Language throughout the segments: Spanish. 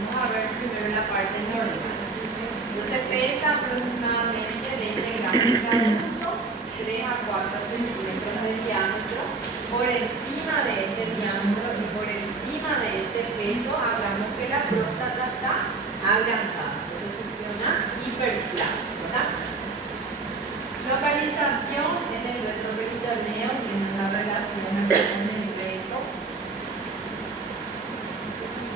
Vamos a ver primero la parte normal. Entonces pesa aproximadamente 20 gramos cada minuto, 3 a 4 centímetros de diámetro. Por encima de este diámetro y por encima de este peso, hablamos que la próstata está agrandada. Entonces surge una hiperplasia, ¿verdad? Localización en el retroperitoneo tiene una relación con el recto.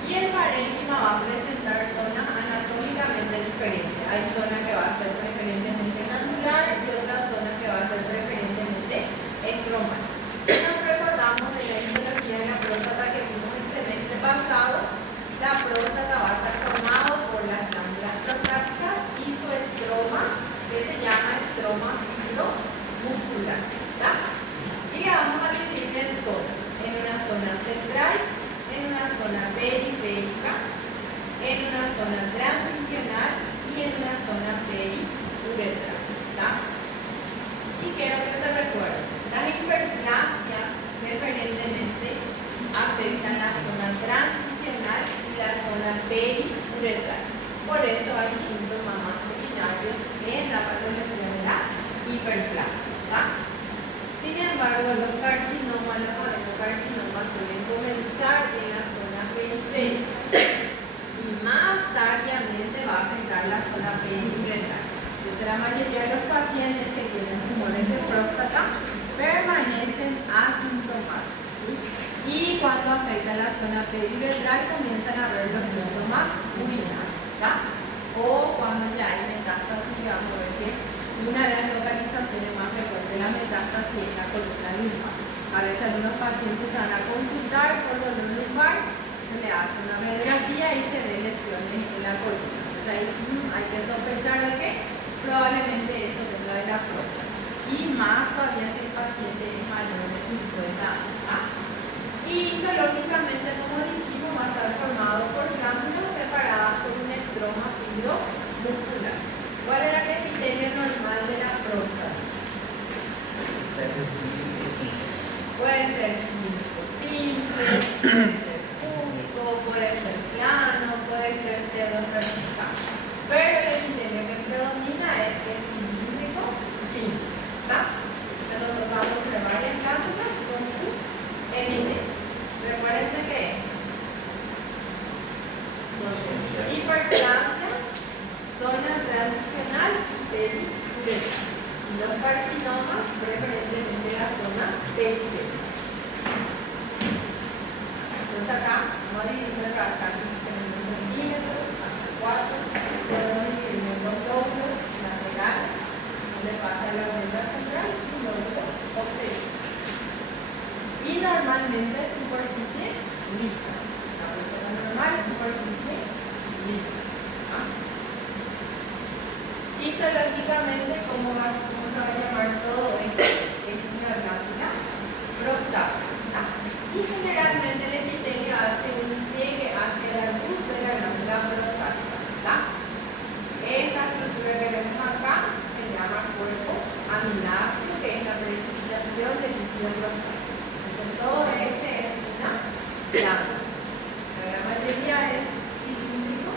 Y el parénquima va a presentar zonas anatómicamente diferentes. Hay zona que va a ser preferentemente glandular y otra zona que va a ser preferentemente estromal. Si nos recordamos de la histología de la próstata que vimos el semestre pasado, la próstata va a estar formada por las glándulas prostáticas y su estroma, que se llama estroma fibromuscular. Y la vamos a dividir en zonas. En una zona central, en una zona periférica, en una zona transicional y en una zona periuretral. Y quiero que se recuerden, las hiperplasias preferentemente afectan la zona transicional y la zona periuretral. Por eso hay síntomas más urinarios en la patología de la hiperplasia. Sin embargo, los carcinomas, los adenocarcinomas suelen comenzar en la zona periférica y más tardíamente va a afectar la zona periuretral. Entonces, la mayoría de los pacientes que tienen tumores de próstata permanecen asintomáticos. Y cuando afecta la zona periuretral comienzan a ver los síntomas urinarios. O cuando ya hay metástasis, vamos a ver que una de las localizaciones más frecuentes de la metástasis es la columna lumbar. A veces algunos pacientes se van a consultar por dolor lumbar, se le hace una radiografía y se ve lesiones en la columna. Entonces ahí hay que sospechar de que probablemente eso venga de la próstata. Y más todavía si el paciente es mayor de 50 años. Y histológicamente, como dijimos, va a estar formado por glándulas separadas por un estroma fibromuscular. ¿Cuál era el epitelio normal de la próstata? Puede ser simple, puede ser punto, puede ser plano, puede ser pseudo-vertical. Pero el epitelio que predomina es el cilíndrico simple. Entonces nosotros vamos a observar varias glándulas con sus epitelios. Recuérdense que hiperplasias, zona transicional y periuretral. Los carcinomas, preferentemente la zona periférica. Entonces acá vamos a dividir el rectángulo en centímetros, hasta 4, podemos dividir en dos lóbulos laterales, donde pasa la aumenta central y un lóbulo obsesivo. Y normalmente superficie lisa. La próstata normal es superficie lisa. Histológicamente, ¿cómo se va a llamar todo esto? Es una glándula prostática. Y generalmente el epitelio hace un pliegue hacia la luz de la glándula prostática. Esta estructura que vemos acá se llama cuerpo amiláceo, que es la precipitación del líquido prostático. Entonces, todo este es una glándula. La mayoría es cilíndrico,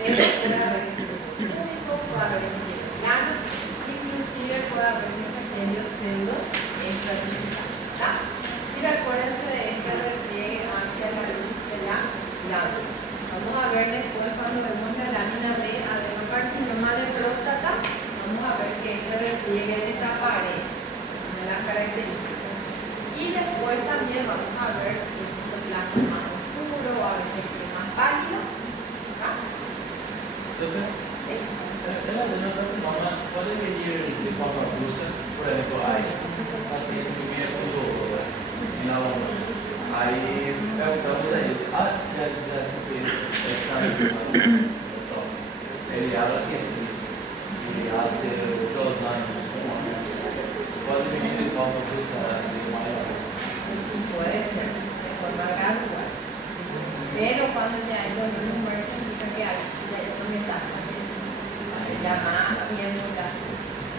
puede haber único, puede haber plano, inclusive puede haber un pequeño pseudo estratificado. Y recuérdense de este repliegue hacia la luz de la glándula. Vamos a ver después cuando vemos la lámina de adenocarcinoma de próstata, vamos a ver que este repliegue desaparece, una de las características. Y después también vamos a ver el citoplasma más oscuro o a veces que es más pálido. Pode medir de forma brusca, por exemplo, a paciente que vinha com dor na onda. Aí pergunta isso, já se fez exame ele aquecido e a ser dosando pode medir de forma brusca de maior. Puede ser, de forma gradual. Pero cuando ya hay dolor lumbar significa que hay ya eso metástasis. Ya más tiempo ya.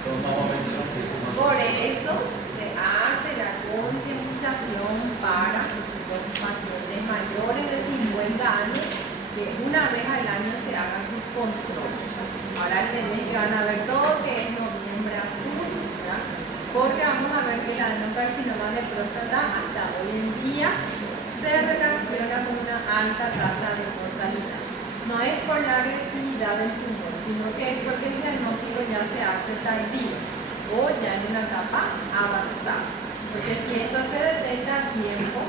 Normalmente não fica. Por eso se hace la concientización para los pacientes mayores de 50 años que una vez al año se haga su control. Ahora el mes que van a ver todo que es noviembre azul, ¿verdad? Porque vamos a ver que el adenocarcinoma de próstata hasta hoy en día se relaciona con una alta tasa de mortalidad. No es por la agresividad del tumor, sino que es porque el diagnóstico ya se hace tardío o ya en una etapa avanzada. Porque si esto se detecta a tiempo,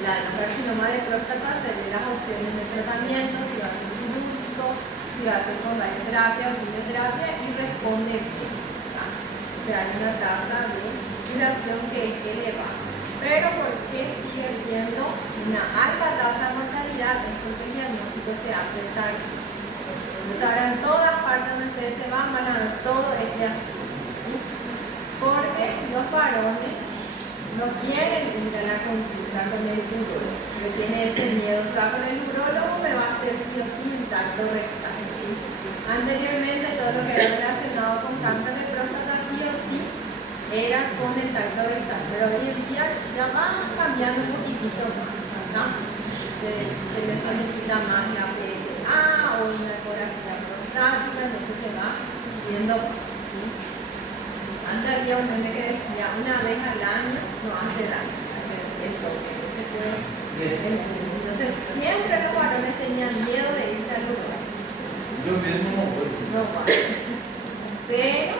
el adenocarcinoma de próstata se ve las opciones de tratamiento, si va a ser quirúrgico, si va a ser con radioterapia o quimioterapia y responde bien. ¿Verdad? O sea, hay una tasa de curación que es elevada. Pero ¿por qué sigue siendo una alta tasa de mortalidad? Es porque el diagnóstico se hace tardío. Entonces ahora en todas partes donde ustedes se van a ver todo este azul, ¿sí? Porque los varones no quieren ir a la consulta con el urólogo, porque tiene ese miedo, si va con el urólogo me va a hacer sí o sí un tacto rectal. ¿Sí? Anteriormente todo lo que era relacionado con cáncer de próstata sí o sí era con el tacto rectal, pero hoy en día ya va cambiando un poquitito más, ¿no? Se le solicita más la PSA o una ecografía prostática, entonces se va viendo. ¿Sí? Antes había un meme que decía una vez al año no hace daño. Entonces siempre los varones tenían miedo de irse al lugar. Yo mismo no voy. No va. Pero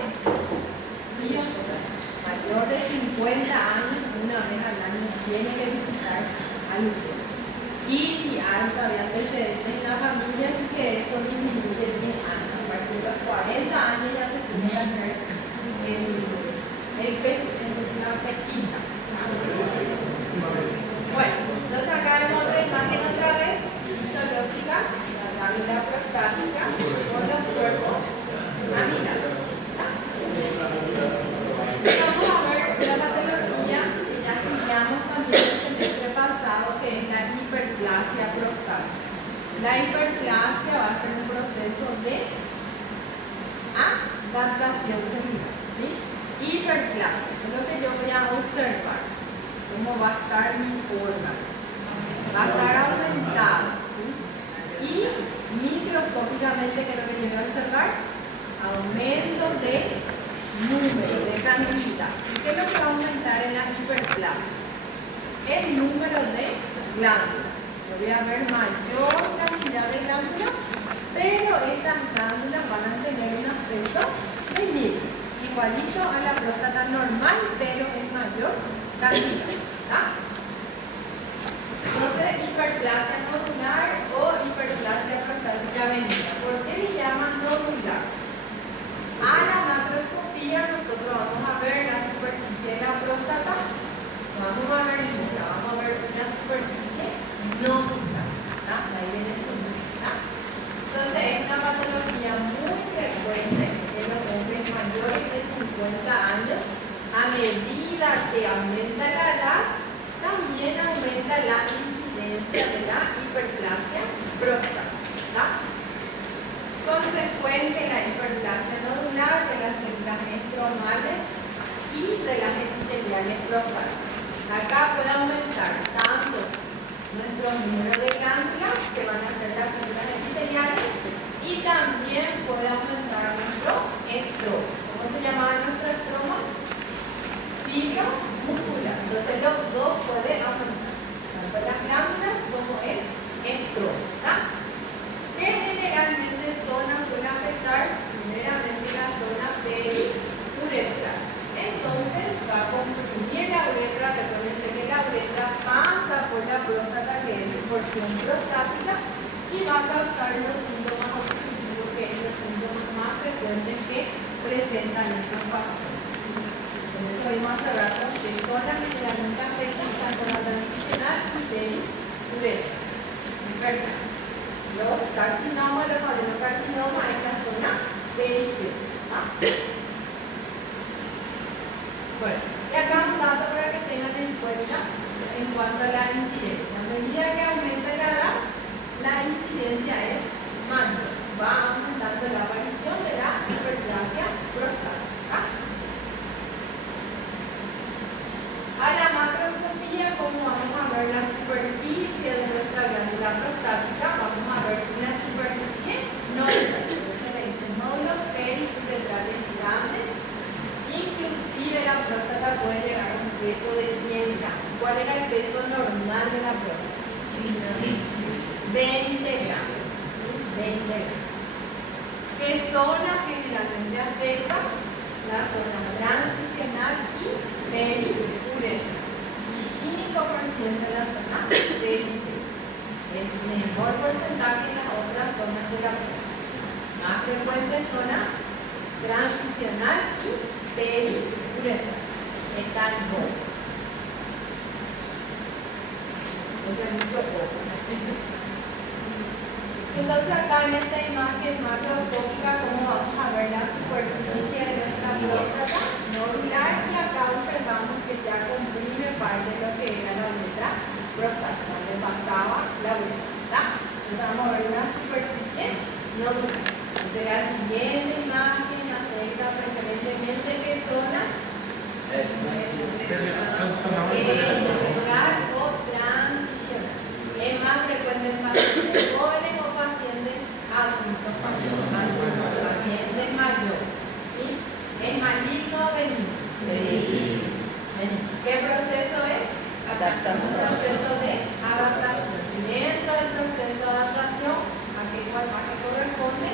sí o sí, mayor de 50 años, una vez al año tiene que visitar al lugar. Y si hay todavía antecedentes en la familia, es que eso disminuye 10 años. A partir de los 40 años ya se tiene que hacer la pesquisa. Bueno, entonces acá vemos otra imagen otra vez, histológica, la glándula prostática con los cuerpos mamilares. Vamos a ver la patología que ya estudiamos también el semestre pasado, que es la hiperplasia prostática. La hiperplasia va a ser un proceso de adaptación celular. ¿Sí? Hiperplasia, es lo que yo voy a observar, cómo va a estar mi órgano, va a estar aumentado, ¿sí? Y microscópicamente, ¿qué es lo que yo voy a observar? Aumento de número, de cantidad. ¿Qué es lo que va a aumentar en la hiperplasia? El número de glándulas. Yo voy a ver mayor cantidad de glándulas, pero esas glándulas van a tener un aspecto femenino, igualito a la próstata normal, pero en mayor cantidad. ¿Tá? Entonces, hiperplasia nodular o hiperplasia prostática benigna. ¿Por qué le llaman nodular? A la macroscopía nosotros vamos a ver la superficie de la próstata, vamos a ver lisa, vamos a ver una superficie nodular. Ahí viene su ¿tá? Entonces, es una patología muy frecuente en los hombres mayores de 50 años. A medida que aumenta la edad, también aumenta la incidencia de la hiperplasia prostática. Consecuencia de la hiperplasia nodular de las células estromales y de las epiteliales prostáticas. Acá puede aumentar tanto nuestro número de glándulas, que van a ser las células epiteliales, y también puede aumentar nuestro estroma. ¿Cómo se llama nuestro estroma? Fibra muscular. Entonces los dos pueden aumentar, tanto las glándulas como el estroma. Que generalmente zonas suelen afectar primeramente la zona periuretral. Entonces va a comprimir la uretra. Recuerden que la uretra pasa por la próstata, que es su porción prostática, y va a causar los síntomas obstructivos, que es los síntomas más frecuentes que presentan estos pacientes. Entonces vimos hace rato que zonas generalmente afectan tanto la transicional y periuretral. Los carcinomas, los adenocarcinomas en la zona periférica. Bueno, y acá un dato para que tengan en cuenta en cuanto a la incidencia. A medida que aumenta la edad, la incidencia es mayor. Va aumentando la aparición de la hiperplasia prostática. A la macroscopía, como vamos a ver la superficie de nuestra glándula prostática, vamos a 100 gramos. ¿Cuál era el peso normal de la próstata? 20 gramos. ¿Sí? 20 gramos. ¿Qué zona generalmente afecta? La zona transicional y periuretra. 5% de la zona periuretra. Es menor porcentaje en las otras zonas de la próstata. Más frecuente zona transicional y periuretra. Están dos. O sea, mucho poco. Entonces acá en esta imagen macroscópica, como vamos a ver la superficie de nuestra próstata nodular, y acá observamos que ya comprime parte de lo que era la uretra prostática, donde pasaba la uretra. Entonces vamos a ver una superficie nodular. Entonces la siguiente imagen afecta preferentemente qué zona. Transicional o transicional. Es más frecuente en pacientes jóvenes o pacientes adultos, pacientes mayores. ¿Sí? ¿Es maligno o benigno? ¿Qué proceso es? Adaptación. Un proceso de adaptación. Dentro del proceso de adaptación, ¿a qué corresponde?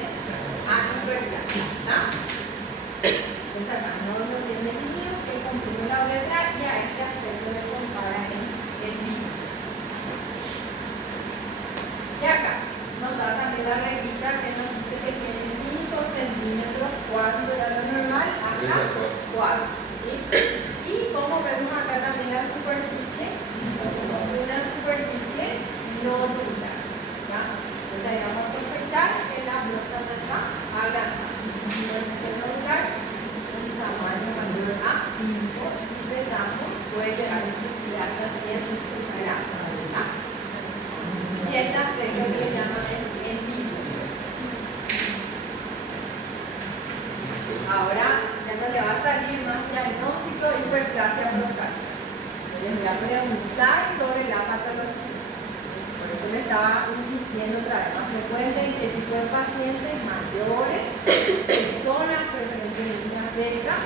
A hiperplasia. Entonces acá no tiene líquido que comprime la uretra y a este aspecto le compara en el líquido. Y acá nos da también la reguita que nos dice que tiene 5 centímetros cuando era lo normal, acá 4. ¿Sí? Y como vemos acá también la superficie, una superficie nodular. ¿Ya? Entonces ahí vamos a sospechar que la próstata está agrandada. Superficie nodular, un tamaño mayor a 5, y si pesamos puede llegar inclusive hasta 100 gramos. Y este aspecto que llaman el vivo. Ahora ya no le va a salir más diagnóstico de hiperplasia prostática. Les voy a preguntar sobre la patología. Por eso me estaba insistiendo otra vez, más frecuente en qué tipo de pacientes mayores, zonas preferentemente afecta,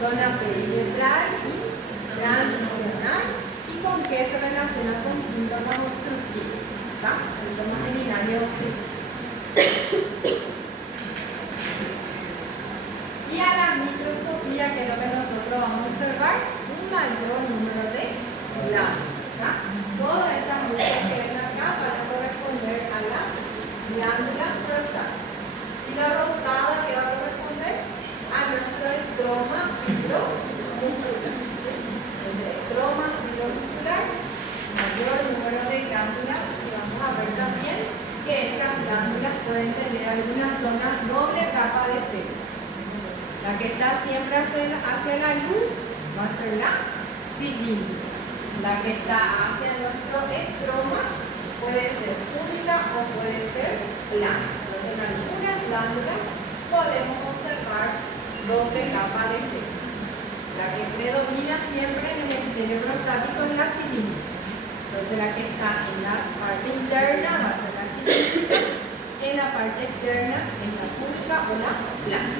zona periuretral y transicional, y con qué se relaciona con síntomas obstructivos. Síntomas urinarios obstructivos. Y a la microscopía, que es lo que nosotros vamos a observar, un mayor número de glándulas. Todas estas luces que ven acá van a corresponder a las glándulas prostáticas. Y la rosada que va a corresponder a nuestro estroma fibromuscular. Entonces, estroma fibromuscular, mayor número de glándulas, y vamos a ver también que esas glándulas pueden tener alguna zona doble capa de células. La que está siempre hacia la luz va a ser la cilíndrica. La que está hacia nuestro estroma puede ser única o puede ser plana. Entonces en algunas glándulas podemos observar doble capa de células. La que predomina siempre en el epitelio prostático es la cilíndrica. Entonces la que está en la parte interna va a ser la cilíndrica, en la parte externa es la única o la plana.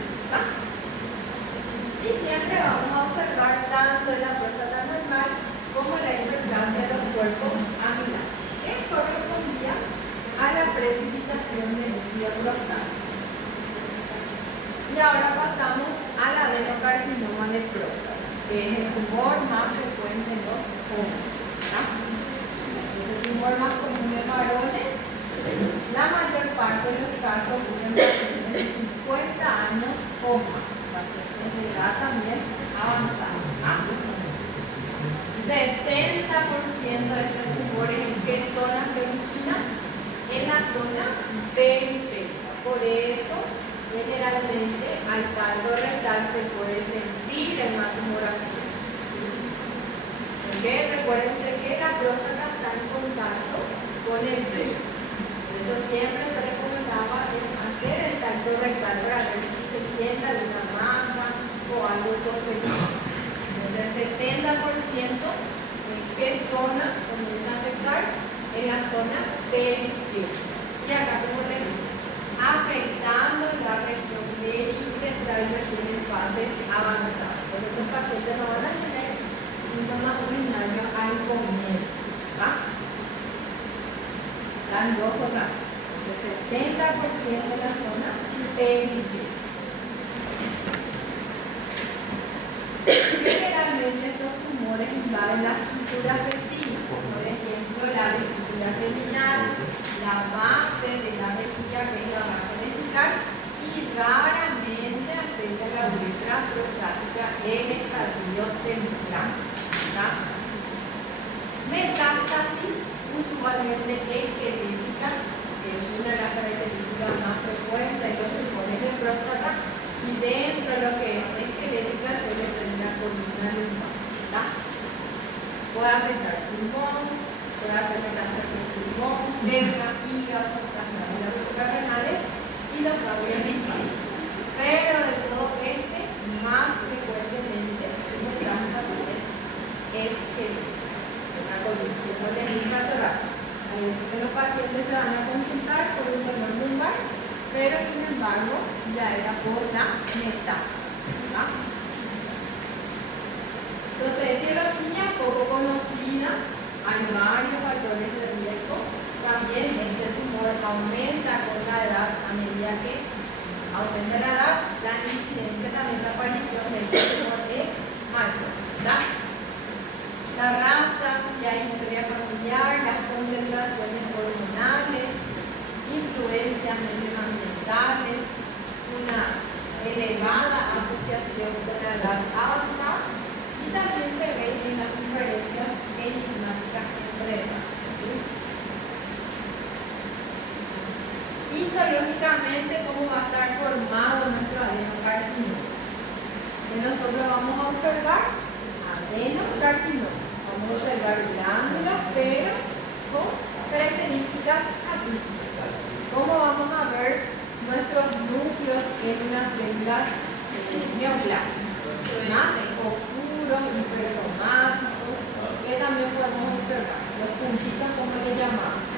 Y siempre vamos a observar tanto en la próstata normal como la hiperplasia de los cuerpos amiláceos, que correspondía a la precipitación del líquido prostático. Y ahora pasamos al adenocarcinoma de próstata, que es el tumor más frecuente en los hombres. Es el tumor más común en varones. La mayor parte de los casos ocurren en pacientes de 50 años o más, pacientes de edad también avanzada. 70% de estos tumores, ¿en qué zona se originan? En la zona periférica. Por eso, generalmente, al caldo rectal se puede sentir en la tumoración. ¿Sí? Porque recuérdense que la próstata está en contacto con el pelo. Por eso siempre se recomendaba hacer el tacto rectal para ver si se siente alguna masa o algo sospechoso. Entonces, 70% en qué zona comienza a afectar, en la zona periférica. Y acá, como les dice, afectando la región periuretral en fases avanzadas. Entonces, estos pacientes no van a tener síntomas urinarios al comienzo. Dan dos jornadas. Entonces, 70% de la zona periférica. Generalmente estos tumores invaden las estructuras vecinas, por ejemplo, la vesícula seminal, la base de la vejiga, que es la base vesical, y raramente afecta la uretra prostática en estadio temprano. Metástasis, usualmente esquelética, que es una de las características más frecuentes de los tumores de próstata, y dentro de lo que es esquelética suele ser una columna lumbar. Puede afectar pulmón, puede hacer metástasis pulmón, pleura, hígado, las glándulas suprarrenales y los ganglios mentales. Pero de todo más frecuentemente su metástasis es esquelética, una columna que no les gusta cerrar. A veces que los pacientes se van a consultar por un dolor lumbar, pero sin embargo ya era por la metástasis. Entonces, etiología poco conocida, hay varios factores de riesgo. También este tumor aumenta con la edad, a medida que aumenta la edad, la incidencia también de aparición de este tumor es mayor. La raza, si hay historia familiar, las concentraciones hormonales, influencias medioambientales, una elevada asociación con la edad avanzada, y también se ve en las diferencias enigmáticas entre razas. Histológicamente, ¿cómo va a estar formado nuestro adenocarcinoma? Que nosotros vamos a observar adenocarcinoma. Vamos a observar glándulas, pero con características atípicas. ¿Cómo vamos a ver nuestros núcleos en una célula neoplásmica? Más oscuros, hipercromáticos, que también podemos observar. Los puntitos, como le llamamos.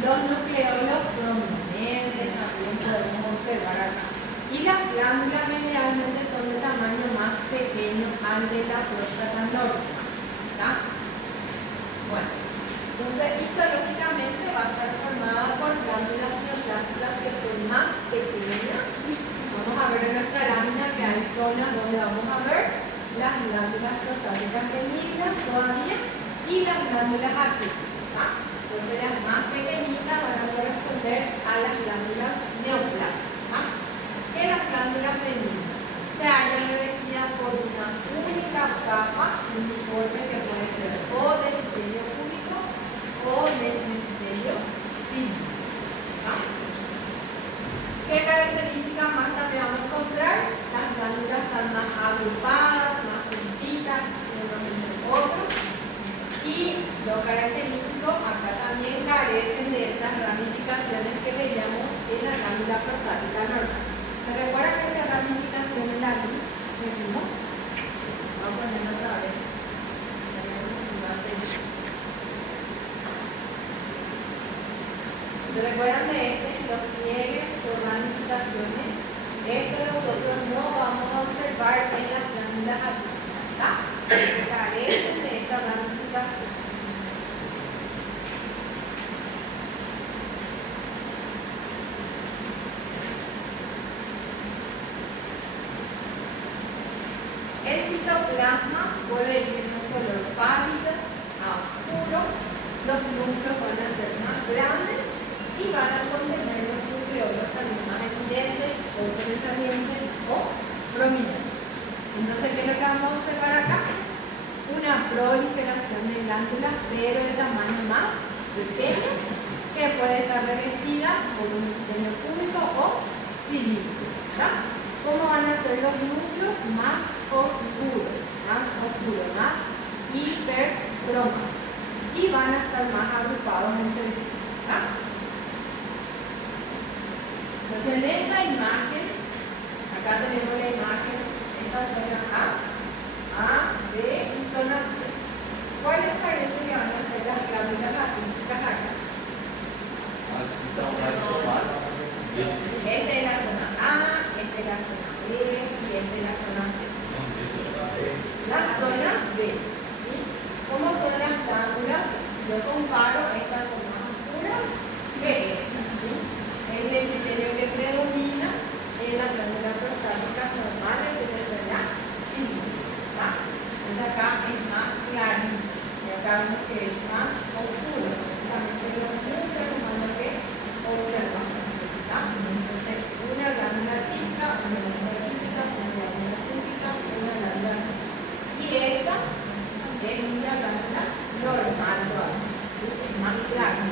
Los nucleolos prominentes también podemos observar acá. Y las glándulas generalmente son de tamaño más pequeño al de la próstata normal. Bueno, entonces histológicamente va a estar formada por glándulas neoplásicas que son más pequeñas. Vamos a ver en nuestra lámina que hay zonas donde vamos a ver las glándulas prostáticas benignas todavía y las glándulas atípicas. Entonces las más pequeñitas van a corresponder a las glándulas neoplásicas. Que las glándulas benignas se hallan revestidas por una única capa uniforme que puede ser o del epitelio púbico o del epitelio cívico. ¿Qué características más también vamos a encontrar? Las glándulas están más agrupadas, más juntitas, unos entre otros. Y lo característico, acá también carecen de esas ramificaciones que veíamos en la glándula prostática normal. ¿Se recuerdan que esa ramificación en la luz que vimos? Vamos a ponerlo otra vez. ¿Se recuerdan de los pliegues o ramificaciones? Esto nosotros no vamos a observar en las glándulas atípicas. Carecen de esta ramificación. El citoplasma puede ir de un color pálido a oscuro, los núcleos van a ser más grandes y van a contener los nucleolos también más evidentes o sobresalientes o prominentes. Entonces, ¿qué es lo que vamos a observar acá? Una proliferación de glándulas, pero de tamaño más pequeño, que puede estar revestida por un epitelio púbico o cilíndrico. ¿Cómo van a ser los núcleos más oscuros, más hipercromáticos? Y van a estar más agrupados entre sí. Entonces, en esta imagen, acá tenemos la imagen, esta zona A, B y zona C. ¿Cuáles parece que van a ser las glándulas atípicas acá? Esta es la zona A, esta es la zona B y esta es la zona C. B. ¿Sí? ¿Cómo son las glándulas? Si yo comparo, estas son más oscuras que estas. ¿Sí? El epitelio que predomina es la glándula prostática normal, eso que suena sí. Entonces acá es más clarito y acá vemos que es más oscuro. También tenemos muchas humanas que observamos. Entonces, una glándula típica, una glándula típica, una glándula típica, una glándula típica. Y esta es una glándula normal todavía, ¿sí? Es más clara.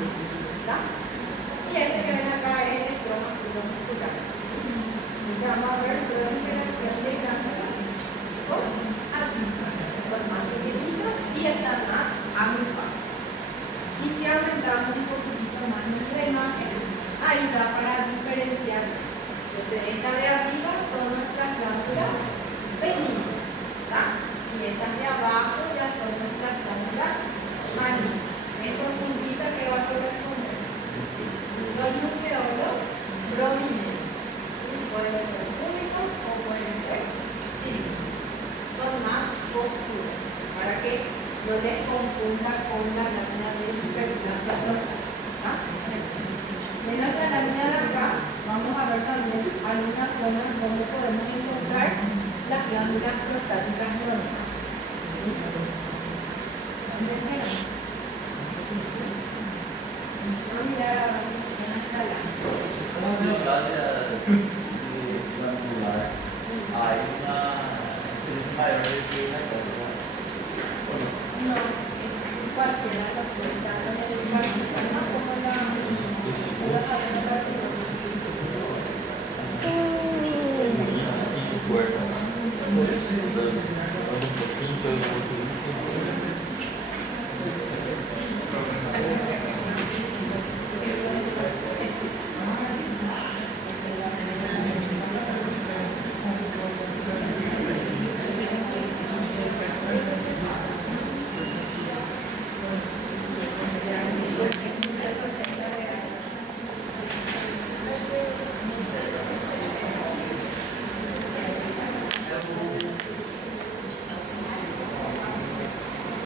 Y este que ven acá es el estroma muscular. Entonces vamos a ver toda la generación de glándulas con ascitas. Son más pequeñitas y están más agrupadas. Y si aumentamos un poquitito más nuestra imagen, ahí va para diferenciar. Entonces, estas de arriba son nuestras glándulas benignas, y estas de abajo ya son nuestras glándulas malignas. Estos puntitos que va a corresponder. Los nucleolos prominentes. ¿Sí? Pueden ser únicos o pueden ser cilíndricos. Son más oscuros, para que no les confunda con la lámina de hiperplasia total. En nuestra lámina de acá vamos a ver también algunas zonas donde podemos encontrar las glándulas prostáticas normales.